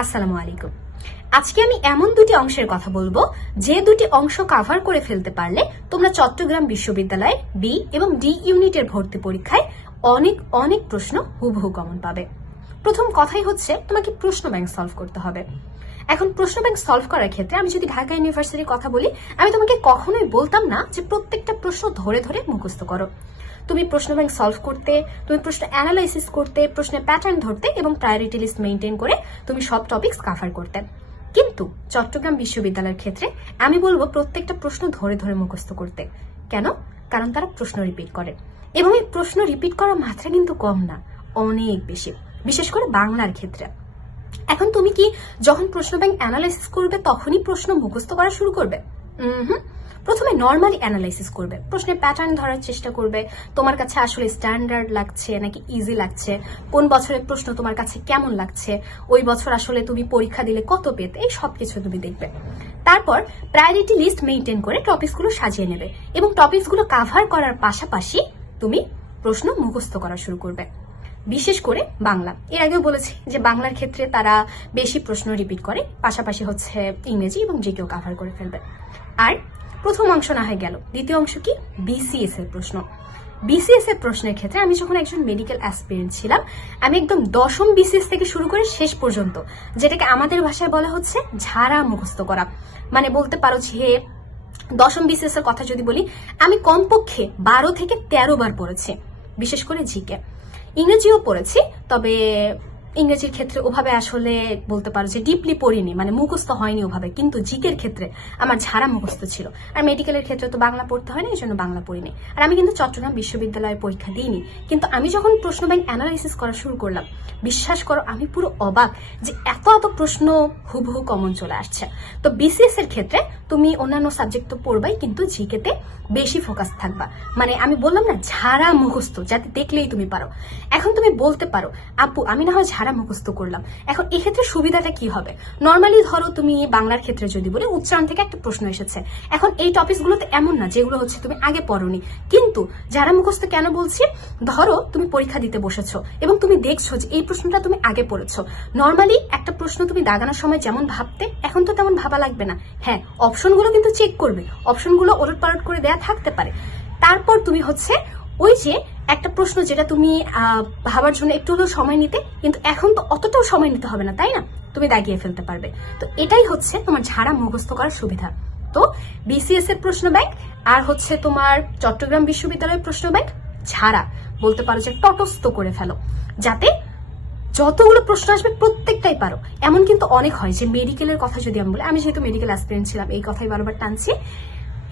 আসসালামু আলাইকুম। আজকে আমি এমন দুটি অংশের কথা বলব, যে দুটি অংশ কাভার করে ফেলতে পারলে তোমরা চট্টগ্রাম বিশ্ববিদ্যালয়ের বি এবং ডি ইউনিটের ভর্তি পরীক্ষায় অনেক অনেক প্রশ্ন হুবহু কমন পাবে। প্রথম কথাই হচ্ছে, তোমাকে প্রশ্ন ব্যাংক সলভ করতে হবে। এখন প্রশ্ন ব্যাংক সলভ করার ক্ষেত্রে আমি যদি ঢাকা ইউনিভার্সিটির কথা বলি, আমি তোমাকে কখনোই বলতাম না যে প্রত্যেকটা প্রশ্ন ধরে ধরে মুখস্থ করো। তুমি প্রশ্ন ব্যাংক সলভ করতে, তুমি প্রশ্ন অ্যানালাইসিস করতে প্রশ্নের প্যাটার্ন ধরতে এবং প্রায়োরিটি লিস্ট মেনটেন করে তুমি সব টপিকস কাভার করতে। কিন্তু চট্টগ্রাম বিশ্ববিদ্যালয়ের ক্ষেত্রে আমি বলব প্রত্যেকটা প্রশ্ন ধরে ধরে মুখস্থ করতে। কেন? কারণ তারা প্রশ্ন রিপিট করে। এবং এই প্রশ্ন রিপিট করার মাত্রা কিন্তু কম না, অনেক বেশি, বিশেষ করে বাংলার ক্ষেত্রে। এখন তুমি কি যখন প্রশ্ন ব্যাংক অ্যানালাইসিস করবে তখনই প্রশ্ন মুখস্থ করা শুরু করবে? প্রথমে নর্মালি অ্যানালাইসিস করবে। প্রশ্নের প্যাটার্ন ধরার চেষ্টা করবে। তোমার কাছে আসলে স্ট্যান্ডার্ড লাগছে নাকি ইজি লাগছে? কোন বছরের প্রশ্ন তোমার কাছে কেমন লাগছে? ওই বছর আসলে তুমি পরীক্ষা দিলে কত পেতে? এই সব কিছু তুমি দেখবে। তারপর প্রায়োরিটি লিস্ট মেনটেন করে টপিকসগুলো সাজিয়ে নেবে এবং টপিকসগুলো কাভার করার পাশাপাশি তুমি প্রশ্ন মুখস্থ করা শুরু করবে। বিশেষ করে বাংলা। এর আগেও বলেছি যে বাংলার ক্ষেত্রে তারা বেশি প্রশ্ন রিপিট করে, পাশাপাশি হচ্ছে ইংরেজি এবং যে কেউ কাভার করে ফেলবে। আর প্রথম অংশ না হয়ে গেল, দ্বিতীয় অংশ কি? বিসিএস এর প্রশ্ন। বিসিএস এর প্রশ্নের ক্ষেত্রে আমি যখন একজন মেডিকেল অ্যাসপিরেন্ট ছিলাম, আমি একদম দশম বিসিএস থেকে শুরু করে শেষ পর্যন্ত, যেটাকে আমাদের ভাষায় বলা হচ্ছে ঝাড়া মুখস্থ করা। মানে বলতে পারো যে দশম বিসিএস এর কথা যদি বলি, আমি কমপক্ষে বারো থেকে তেরো বার পড়েছি। বিশেষ করে জিকে ইংরেজিও পড়েছি তবে ইংরেজির ক্ষেত্রে ওভাবে আসলে বলতে পারো যে ডিপলি পড়িনি মানে মুখস্থ হয়নি ওভাবে, কিন্তু জিকের ক্ষেত্রে আমার ঝাড়া মুখস্থ ছিল। আর মেডিকেলের ক্ষেত্রে তো বাংলা পড়তে হয় না, এই জন্য বাংলা পড়িনি। আর আমি কিন্তু চট্টগ্রাম বিশ্ববিদ্যালয়ে পরীক্ষা দিইনি। কিন্তু আমি যখন প্রশ্ন ব্যাংক অ্যানালাইসিস করা শুরু করলাম, বিশ্বাস করো আমি পুরো অবাক যে এত এত প্রশ্ন হুবহু কমন চলে আসছে। তো বিসিএস এর ক্ষেত্রে তুমি অন্যান্য সাবজেক্ট তো পড়বাই, কিন্তু জিকেতে বেশি ফোকাস থাকবা। মানে আমি বললাম না, ঝাড়া মুখস্থ, যাতে দেখলেই তুমি পারো। এখন তুমি বলতে পারো, আপু, আমি না হয় ঝাড়া মুখস্থ করলাম। এখন এক্ষেত্রে সুবিধাটা কি হবে? নর্মালি ধরো তুমি বাংলার ক্ষেত্রে যদি বলি, উচ্চারণ থেকে একটা প্রশ্ন এসেছে। এখন এই টপিকসগুলোতে এমন না, যেগুলো হচ্ছে তুমি আগে পড়োনি। কিন্তু ঝাড়া মুখস্থ কেন বলছি? ধরো তুমি পরীক্ষা দিতে বসেছো এবং তুমি দেখছ যে এই প্রশ্নটা তুমি আগে পড়েছো। নর্মালি একটা প্রশ্ন তুমি দাগানোর সময় যেমন ভাবতে, এখন তো তেমন ভাবা লাগবে না। হ্যাঁ অপশনগুলো কিন্তু চেক করবে। অপশনগুলো ওলট পালট করে দেয়া থাকতে পারে। তারপর তুমি হচ্ছে ওই যে একটা প্রশ্ন যেটা তুমি ভাবার জন্য একটু হলেও সময় নিতে, কিন্তু এখন তো অতটাও সময় নিতে হবে না, তাই না? তুমি দাগিয়ে ফেলতে পারবে। তো এটাই হচ্ছে তোমার ঝাড়া মুখস্থ করার সুবিধা। তো বিসিএস এর প্রশ্ন ব্যাংক আর হচ্ছে তোমার চট্টগ্রাম বিশ্ববিদ্যালয়ের প্রশ্ন ব্যাংক ঝাড়া। বলতে পারো যে তটস্থ করে ফেলো। যাতে যতগুলো প্রশ্ন আসবে প্রত্যেকটাই পারো। এমন কিন্তু অনেক হয় যে মেডিকেলের কথা যদি আমি বলি, আমি যেহেতু মেডিকেল অ্যাসপিরেন্ট ছিলাম, এই কথাই বারবার টানছি।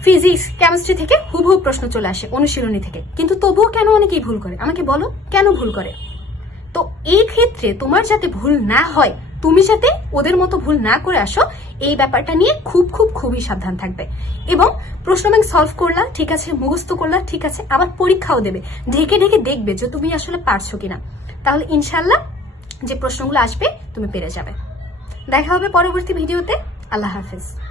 ফিজিক্স, কেমিস্ট্রি থেকে হুবহু প্রশ্ন চলে আসে অনুশীলনী থেকে। কিন্তু তবুও কেন অনেকেই ভুল করে? আমাকে বলো, কেন ভুল করে? তো এই ক্ষেত্রে তোমার যাতে ভুল না হয়, তুমি যাতে ওদের মতো ভুল না করে আসো, এই ব্যাপারটা নিয়ে খুব খুব, খুবই সাবধান থাকবে। এবং প্রশ্ন ব্যাংক সলভ করলা, ঠিক আছে, মুখস্থ করলা, ঠিক আছে, আবার পরীক্ষাও দেবে। ঢেকে ঢেকে দেখবে যে তুমি আসলে পারছ কিনা। তাহলে ইনশাল্লাহ যে প্রশ্নগুলো আসবে, তুমি পেরে যাবে। দেখা হবে পরবর্তী ভিডিওতে। আল্লাহ হাফিজ।